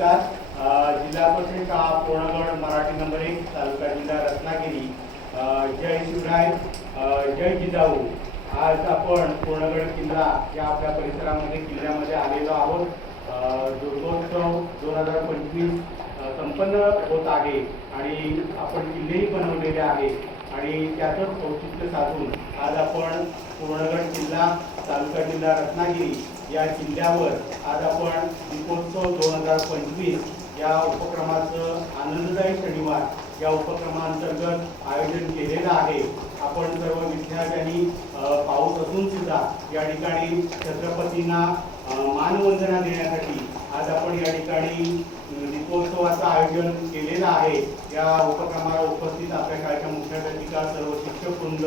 नमस्कार. जिल्हा परिषद हा पूर्णगड मराठी नंबर एक तालुका जिल्हा रत्नागिरी. जय शिवराय जय जिजाऊ. आज आपण पूर्णगड किल्ला या आपल्या परिसरामध्ये किल्ल्यामध्ये आलेलो आहोत. दुर्गोत्सव दोन हजार पंचवीस संपन्न होत आहे आणि आपण किल्लेही बनवलेले आहे. आणि त्याचंच औचित्य साधून आज आपण पूर्णगड जिल्हा तालुका जिल्हा रत्नागिरी या जिल्ह्यावर आज आपण दीपोत्सव दोन हजार पंचवीस या उपक्रमाचं आनंददायी शनिवार या उपक्रमांतर्गत आयोजन केलेलं आहे. आपण सर्व विद्यार्थ्यांनी पाऊस असून सुद्धा या ठिकाणी छत्रपतींना मानवंदना देण्यासाठी आज आपण या ठिकाणी दीपोत्सवाचं आयोजन केलेलं आहे. या उपक्रमाला उपस्थित आपल्या शाळेच्या मुख्याध्यापिका सर्व शिक्षक वृंद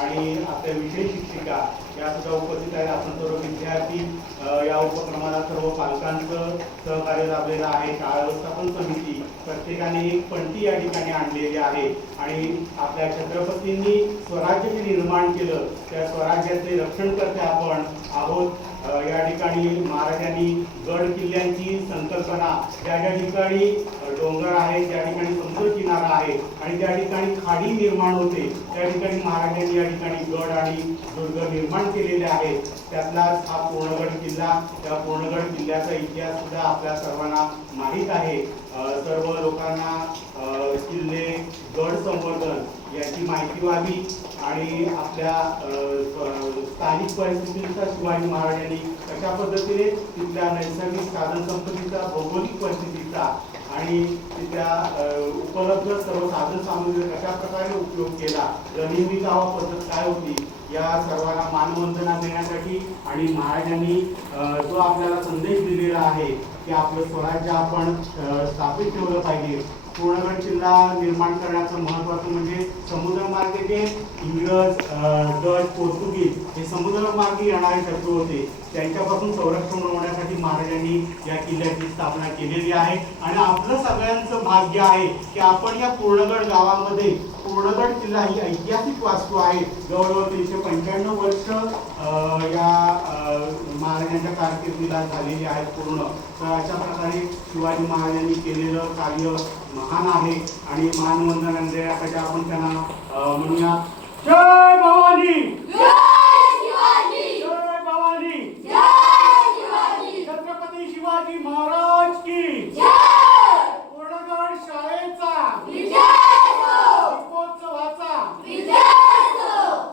आणि आपल्या विषय शिक्षिका या सुद्धा उपस्थित आहेत. आपण सर्व विद्यार्थी या उपक्रमाला सर्व पालकांचं सहकार्य लाभलेलं आहे. शाळा व्यवस्थापन समिती प्रत्येकाने एक पंक्ती या ठिकाणी आणलेली आहे. आणि आपल्या छत्रपतींनी स्वराज्य जे निर्माण केलं. त्या स्वराज्याचे रक्षण करते आपण आहोत. या ठिकाणी महाराजांनी गड किल्ल्यांची संकल्पना ज्या ज्या ठिकाणी डोंगर आहे त्या ठिकाणी समुद्र किनारा आहे आणि त्या ठिकाणी खाडी निर्माण होते त्या ठिकाणी महाराजांनी या ठिकाणी गड आणि दुर्ग निर्माण केलेले आहेत. त्यातलाच हा पूर्णगड किल्ला त्या पूर्णगड किल्ल्याचा इतिहास सुद्धा आपल्या सर्वांना माहीत आहे. सर्व लोकांना किल्ले गड संवर्धन याची माहिती व्हावी आणि आपल्या स्थानिक परिस्थितीनुसार शिवाजी महाराजांनी कशा पद्धतीने तिथल्या नैसर्गिक साधन संपत्तीचा भौगोलिक परिस्थितीचा आणि तिथल्या उपलब्ध सर्व साधन सामुग्री कशा प्रकारे उपयोग केला रणनीती गावा पद्धत काय होती या सर्वांना मानवंदना देण्यासाठी आणि महाराजांनी जो आपल्याला संदेश दिलेला आहे की आपलं स्वराज्य आपण स्थापित ठेवलं पाहिजे पूर्णगड किल्ला निर्माण करण्याचं महत्वाचं म्हणजे समुद्रमार्गे जे इंग्रज डच पोर्तुगीज हे समुद्रमार्गे येणारे शत्रू होते. त्यांच्यापासून संरक्षण होण्यासाठी महाराजांनी या किल्ल्याची स्थापना केलेली आहे. आणि आपलं सगळ्यांचं भाग्य आहे की आपण या पूर्णगड गावामध्ये पूर्णगड किल्ला ही ऐतिहासिक वास्तू आहे. जवळजवळ तीनशे पंच्याण्णव वर्ष या महाराजांच्या कारकिर्दीला झालेली आहेत पूर्ण. तर अशा प्रकारे शिवाजी महाराजांनी केलेलं कार्य महान आहे आणि मानवंदना देण्यासाठी आपण त्यांना म्हणूया जय भवानी!